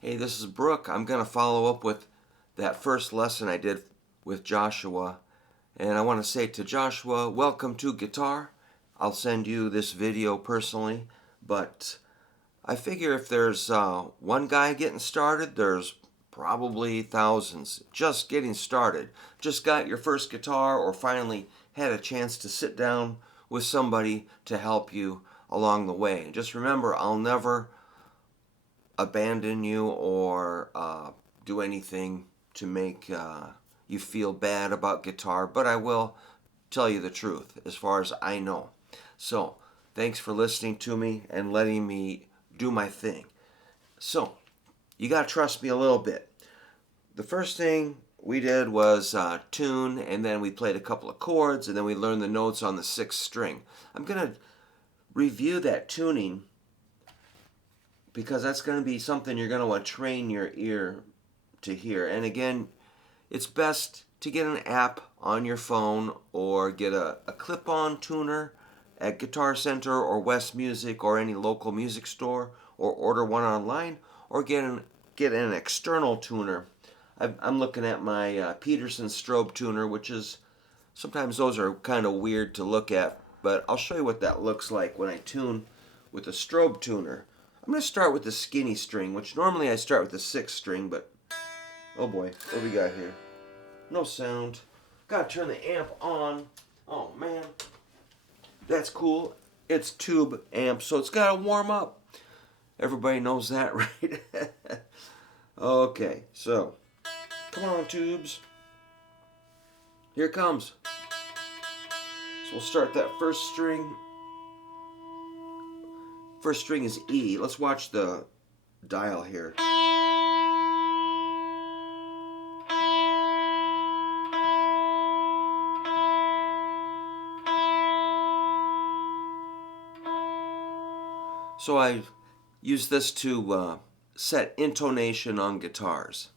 Hey, this is Brook. I'm going to follow up with that first lesson I did with Joshua. And I want to say to Joshua, welcome to guitar. I'll send you this video personally. But I figure if there's one guy getting started, there's probably thousands just getting started. Just got your first guitar or finally had a chance to sit down with somebody to help you along the way. And just remember, I'll never abandon you or do anything to make you feel bad about guitar, but I will tell you the truth as far as I know. So, thanks for listening to me and letting me do my thing. So, you got to trust me a little bit. The first thing we did was tune, and then we played a couple of chords, and then we learned the notes on the sixth string. I'm going to review that tuning because that's going to be something you're going to want to train your ear to hear. And again, it's best to get an app on your phone or get a clip-on tuner at Guitar Center or West Music or any local music store, or order one online, or get an external tuner. I'm looking at my Peterson strobe tuner, which is, sometimes those are kind of weird to look at, but I'll show you what that looks like when I tune with a strobe tuner. I'm going to start with the skinny string, which normally I start with the sixth string, but oh boy, what do we got here? No sound. Gotta turn the amp on. Oh man, that's cool. It's tube amp, so it's gotta warm up. Everybody knows that, right? Okay, so come on, tubes. Here it comes. So we'll start that first string. First string is E. Let's watch the dial here. So I use this to set intonation on guitars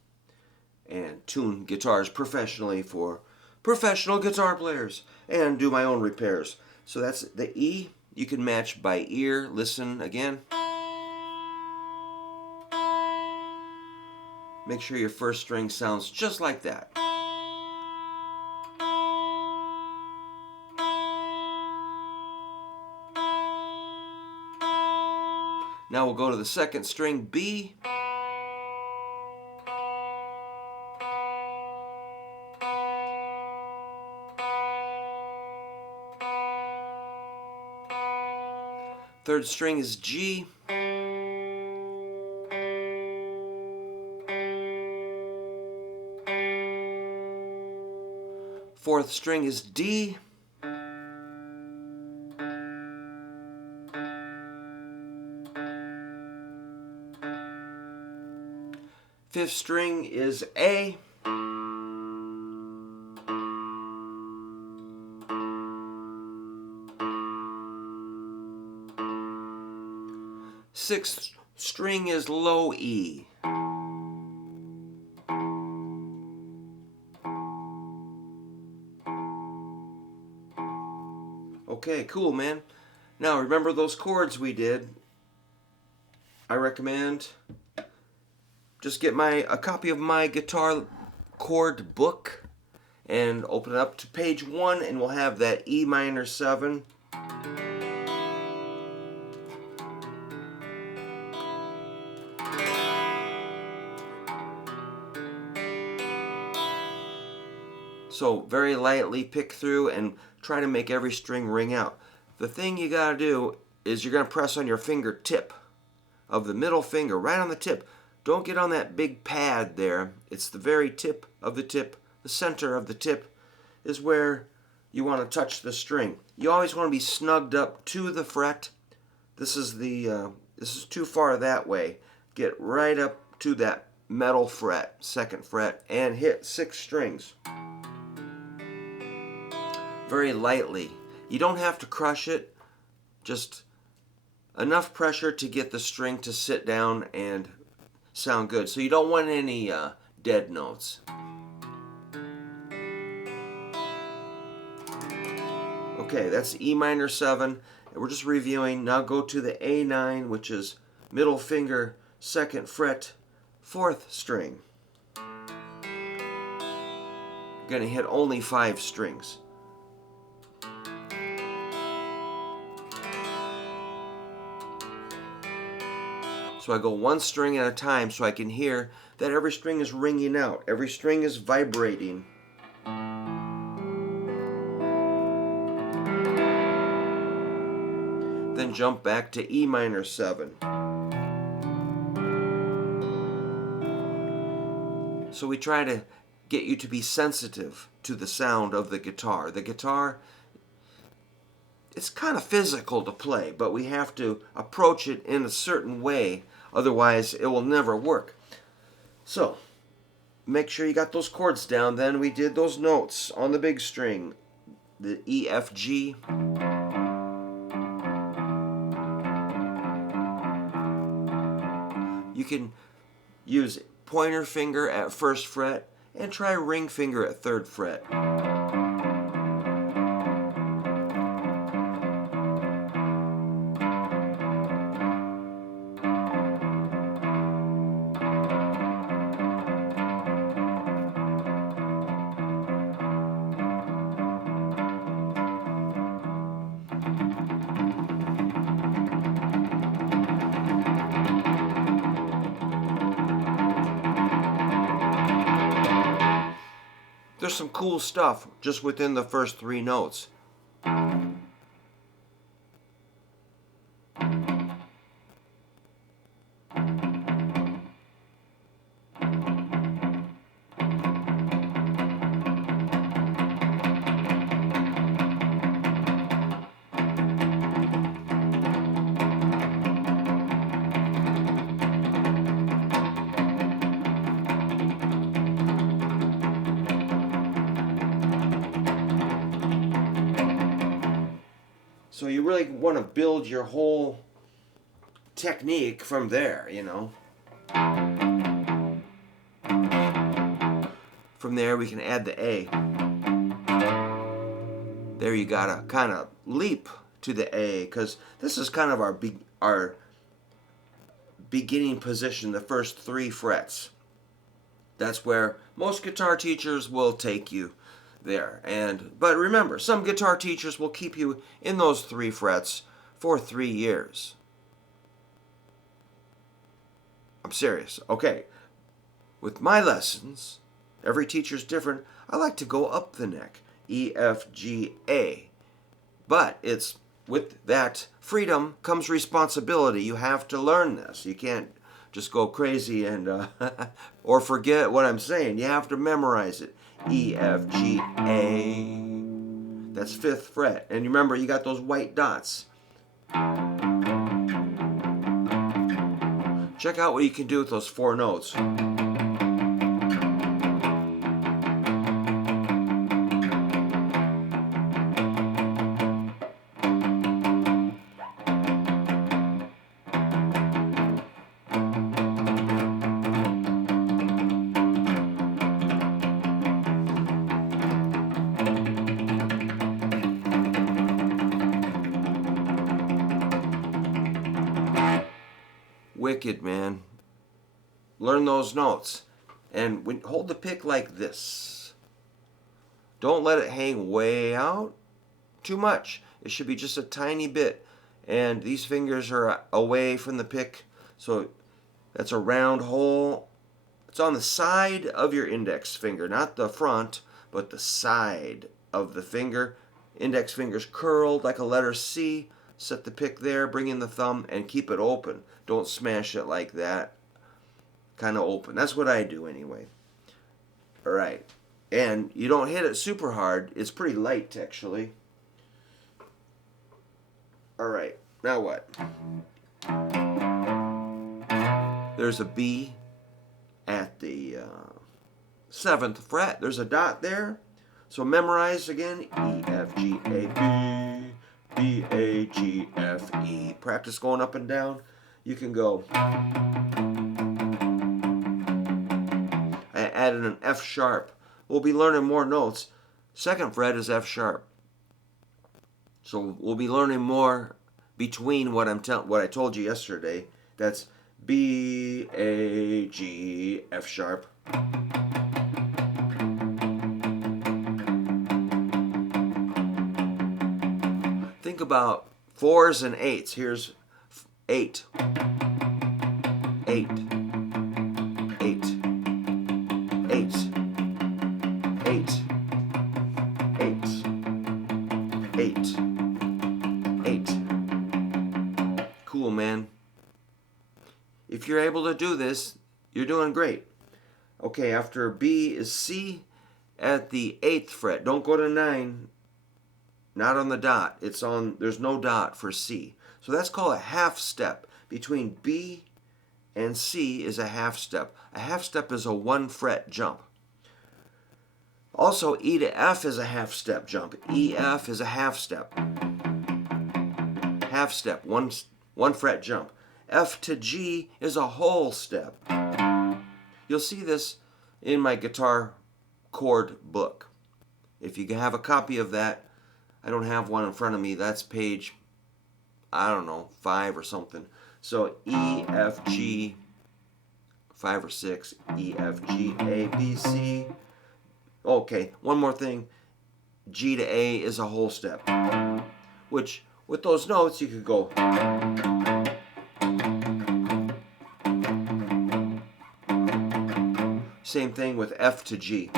and tune guitars professionally for professional guitar players and do my own repairs. So that's the E. You can match by ear. Listen again. Make sure your first string sounds just like that. Now we'll go to the second string, B. Third string is G. Fourth string is D. Fifth string is A. Sixth string is low E. Okay, cool, man. Now remember those chords we did. I recommend just get a copy of my guitar chord book and open it up to page 1, and we'll have that E minor 7. So very lightly pick through and try to make every string ring out. The thing you gotta do is you're gonna press on your fingertip of the middle finger, right on the tip. Don't get on that big pad there. It's the very tip of the tip. The center of the tip is where you want to touch the string. You always want to be snugged up to the fret. This is too far that way. Get right up to that metal fret, second fret, and hit 6 strings. Very lightly. You don't have to crush it. Just enough pressure to get the string to sit down and sound good. So you don't want any dead notes. Okay, that's E minor 7. And we're just reviewing. Now go to the A9, which is middle finger, second fret, 4th string. Going to hit only 5 strings. So I go 1 string at a time so I can hear that every string is ringing out. Every string is vibrating. Then jump back to E minor 7. So we try to get you to be sensitive to the sound of the guitar. The guitar, it's kind of physical to play, but we have to approach it in a certain way, otherwise it will never work. So, make sure you got those chords down. Then we did those notes on the big string, the E, F, G. You can use pointer finger at 1st fret and try ring finger at 3rd fret. There's some cool stuff just within the first 3 notes. So you really want to build your whole technique from there, you know. From there we can add the A. There you gotta kind of leap to the A, because this is kind of our beginning position, the first 3 frets. That's where most guitar teachers will take you there. But remember, some guitar teachers will keep you in those 3 frets for 3 years. I'm serious. Okay, with my lessons, every teacher's different. I like to go up the neck, E, F, G, A. But it's with that freedom comes responsibility. You have to learn this. You can't just go crazy and or forget what I'm saying. You have to memorize it. E, F, G, A. That's 5th fret. And you remember, you got those white dots. Check out what you can do with those 4 notes. Wicked, man. Learn those notes. And hold the pick like this. Don't let it hang way out too much. It should be just a tiny bit. And these fingers are away from the pick. So that's a round hole. It's on the side of your index finger. Not the front, but the side of the finger. Index finger's curled like a letter C. Set the pick there, bring in the thumb, and keep it open. Don't smash it like that. Kind of open. That's what I do anyway. Alright. And you don't hit it super hard. It's pretty light, actually. Alright. Now what? There's a B at the 7th fret. There's a dot there. So memorize again. E, F, G, A, B. B, A, G, F, E. Practice going up and down. You can go. I added an F sharp. We'll be learning more notes. 2nd fret is F sharp. So we'll be learning more between what I told you yesterday. That's B, A, G, F sharp. Think about 4s and 8s. Here's 8. 8. 8. 8. 8. 8. 8. 8. Cool, man. If you're able to do this, you're doing great. Okay, after B is C at the 8th fret. Don't go to 9. Not on the dot. It's on, there's no dot for C. So that's called a half step. Between B and C is a half step. A half step is a 1 fret jump. Also, E to F is a half step jump. E, F is a half step. Half step, one fret jump. F to G is a whole step. You'll see this in my guitar chord book. If you have a copy of that, I don't have one in front of me. That's page, I don't know, 5 or something. So E, F, G, 5 or 6, E, F, G, A, B, C. Okay, one more thing. G to A is a whole step. Which, with those notes, you could go. Same thing with F to G.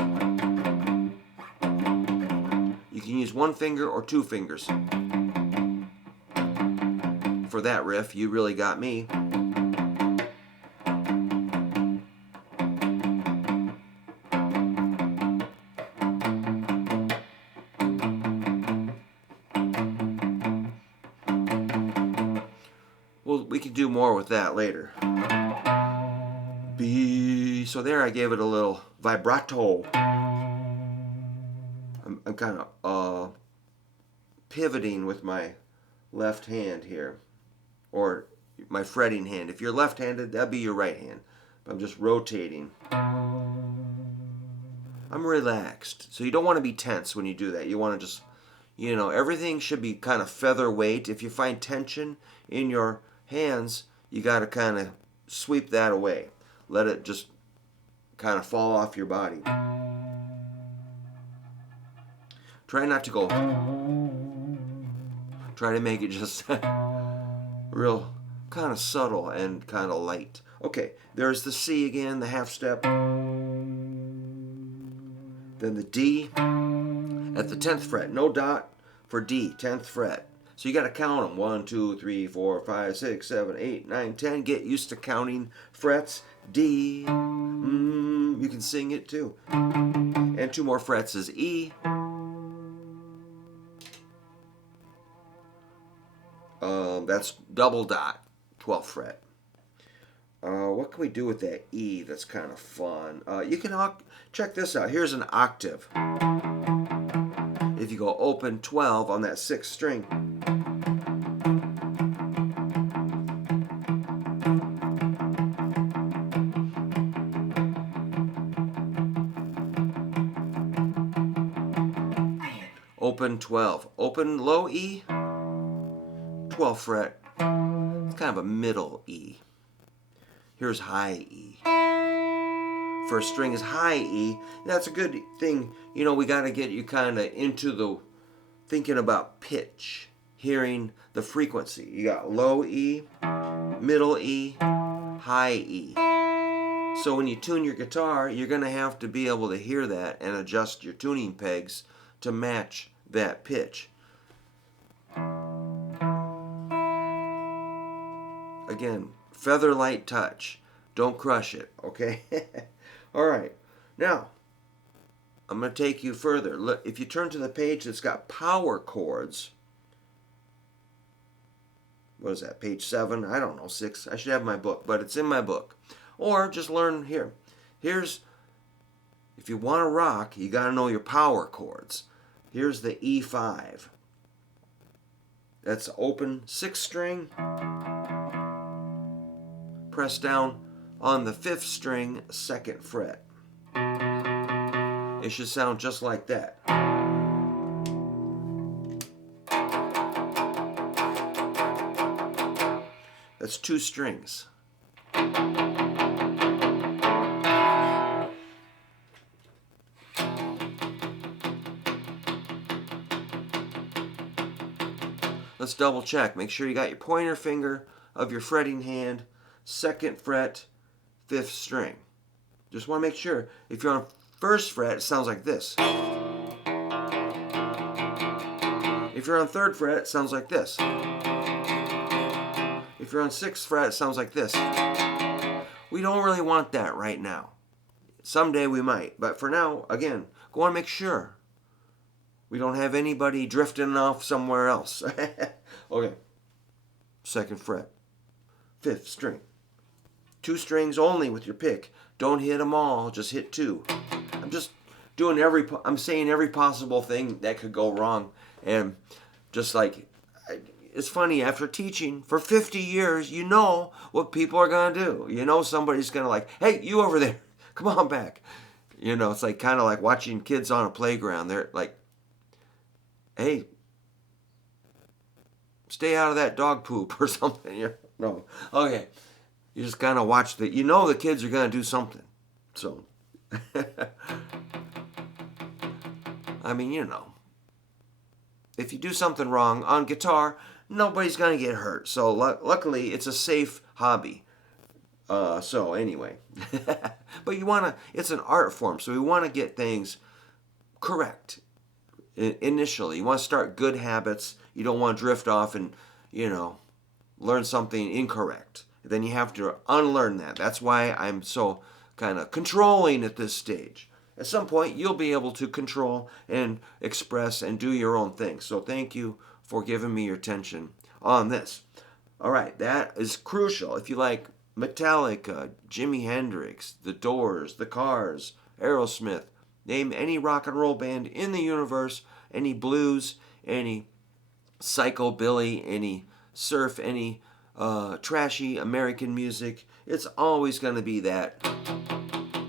You can use 1 finger or 2 fingers. For that riff, you really got me. Well, we can do more with that later. B. So there I gave it a little vibrato. I'm kind of pivoting with my left hand here, or my fretting hand. If you're left-handed, that'd be your right hand. I'm just rotating. I'm relaxed. So you don't want to be tense when you do that. You want to just, you know, everything should be kind of featherweight. If you find tension in your hands, you got to kind of sweep that away. Let it just kind of fall off your body. Try not to go. Try to make it just real kind of subtle and kind of light. Okay, there's the C again, the half step. Then the D at the 10th fret. No dot for D, 10th fret. So you got to count them. 1, 2, 3, 4, 5, 6, 7, 8, 9, 10. Get used to counting frets. D. You can sing it too. And 2 more frets is E. That's double dot, 12th fret. What can we do with that E that's kind of fun? You can check this out. Here's an octave. If you go open 12 on that 6th string, open 12, open low E, 12th fret. It's kind of a middle E. Here's high E. First string is high E. That's a good thing. You know, we got to get you kind of into the thinking about pitch, hearing the frequency. You got low E, middle E, high E. So when you tune your guitar, you're going to have to be able to hear that and adjust your tuning pegs to match that pitch. Again, feather light touch. Don't crush it, okay? All right. Now, I'm going to take you further. Look, if you turn to the page that's got power chords, what is that, page 7? I don't know, 6. I should have my book, but it's in my book. Or just learn here. Here's, if you want to rock, you got to know your power chords. Here's the E5. That's open 6th string. Press down on the 5th string, 2nd fret. It should sound just like that. That's 2 strings. Let's double check. Make sure you got your pointer finger of your fretting hand, 2nd fret, 5th string. Just want to make sure. If you're on 1st fret, it sounds like this. If you're on 3rd fret, it sounds like this. If you're on 6th fret, it sounds like this. We don't really want that right now. Someday we might, but for now, again, go and make sure we don't have anybody drifting off somewhere else. Okay. 2nd fret, 5th string. 2 strings only with your pick. Don't hit them all, just hit 2. I'm just doing I'm saying every possible thing that could go wrong. And just like, it's funny, after teaching for 50 years, you know what people are going to do. You know somebody's going to like, hey, you over there, come on back. You know, it's like kind of like watching kids on a playground. They're like, hey, stay out of that dog poop or something. You know? No. Okay. You just kind of watch you know the kids are going to do something. So, I mean, you know, if you do something wrong on guitar, nobody's going to get hurt. So, luckily, it's a safe hobby. So, anyway. But it's an art form, so we want to get things correct initially. You want to start good habits. You don't want to drift off and, you know, learn something incorrect. Then you have to unlearn that. That's why I'm so kind of controlling at this stage. At some point, you'll be able to control and express and do your own thing. So thank you for giving me your attention on this. All right, that is crucial. If you like Metallica, Jimi Hendrix, The Doors, The Cars, Aerosmith, name any rock and roll band in the universe, any blues, any psychobilly, any surf, any trashy American music, it's always going to be that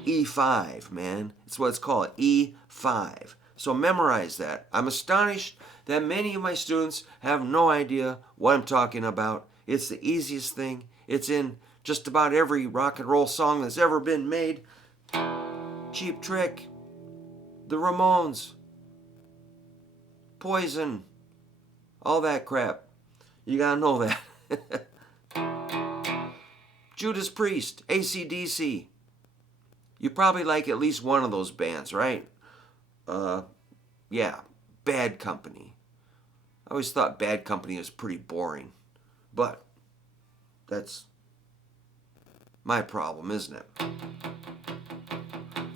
E5, man. It's what it's called, E5. So memorize that. I'm astonished that many of my students have no idea what I'm talking about. It's the easiest thing. It's in just about every rock and roll song that's ever been made. Cheap Trick, the Ramones, Poison, all that crap. You gotta know that. Judas Priest, AC/DC. You probably like at least one of those bands, right? Yeah, Bad Company. I always thought Bad Company was pretty boring. But that's my problem, isn't it?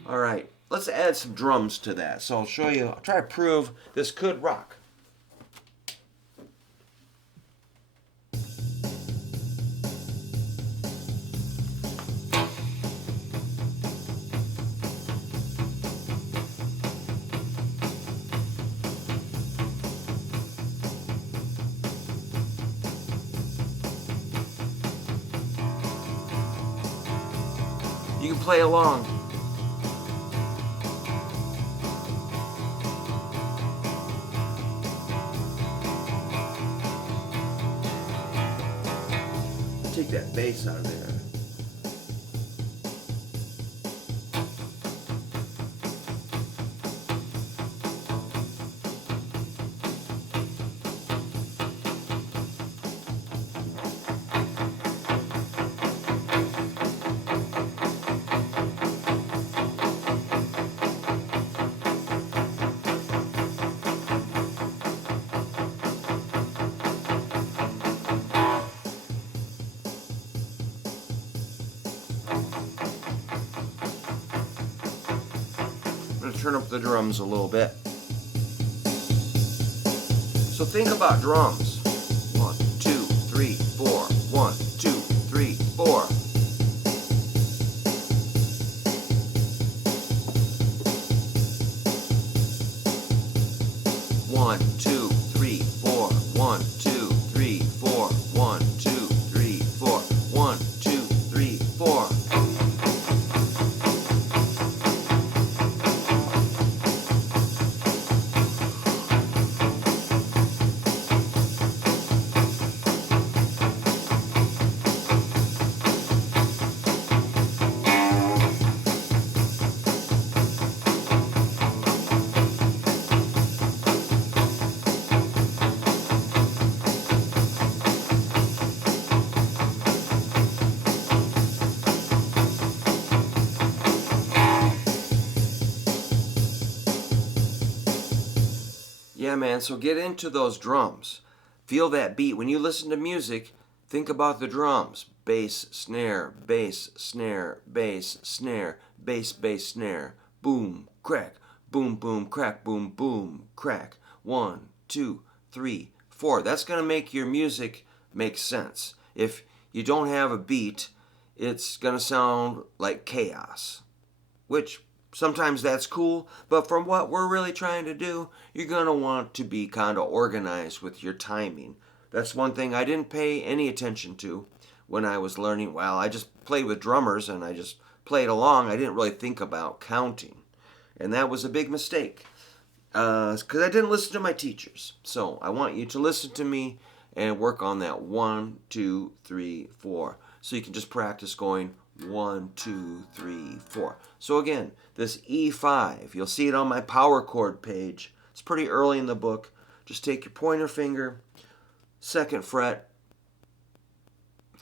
All right, let's add some drums to that. So I'll show you, I'll try to prove this could rock. You can play along. Take that bass out of there. Turn up the drums a little bit. So think about drums. 1, 2, 3, 4. 1, 2, 3, 4. One, two, three, four. 1, 2, 3, 4. 1, 2, 3, 4. 1, 2, 3, 4. Yeah, man, so get into those drums. Feel that beat. When you listen to music, think about the drums. Bass, snare, bass, snare, bass, snare, bass, bass, snare. Boom, crack, boom, boom, crack, boom, boom, crack. 1, 2, 3, 4. That's going to make your music make sense. If you don't have a beat, it's going to sound like chaos, which sometimes that's cool, but from what we're really trying to do, you're going to want to be kind of organized with your timing. That's one thing I didn't pay any attention to when I was learning. Well, I just played with drummers and I just played along. I didn't really think about counting. And that was a big mistake because I didn't listen to my teachers. So I want you to listen to me and work on that 1, 2, 3, 4. So you can just practice going 1, 2, 3, 4. So again, this E5, you'll see it on my power chord page. It's pretty early in the book. Just take your pointer finger, 2nd fret,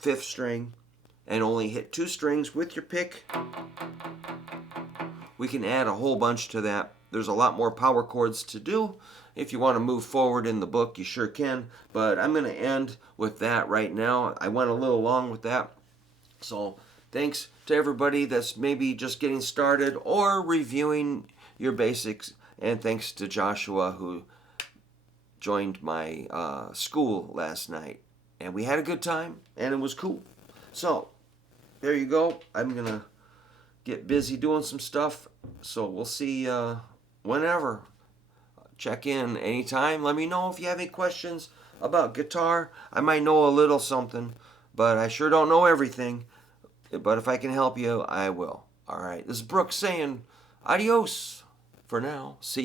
5th string, and only hit 2 strings with your pick. We can add a whole bunch to that. There's a lot more power chords to do. If you want to move forward in the book, you sure can. But I'm going to end with that right now. I went a little long with that. So thanks to everybody that's maybe just getting started or reviewing your basics. And thanks to Joshua who joined my school last night. And we had a good time and it was cool. So there you go. I'm going to get busy doing some stuff. So we'll see whenever. Check in anytime. Let me know if you have any questions about guitar. I might know a little something, but I sure don't know everything. But if I can help you, I will. All right. This is Brook saying adios for now. See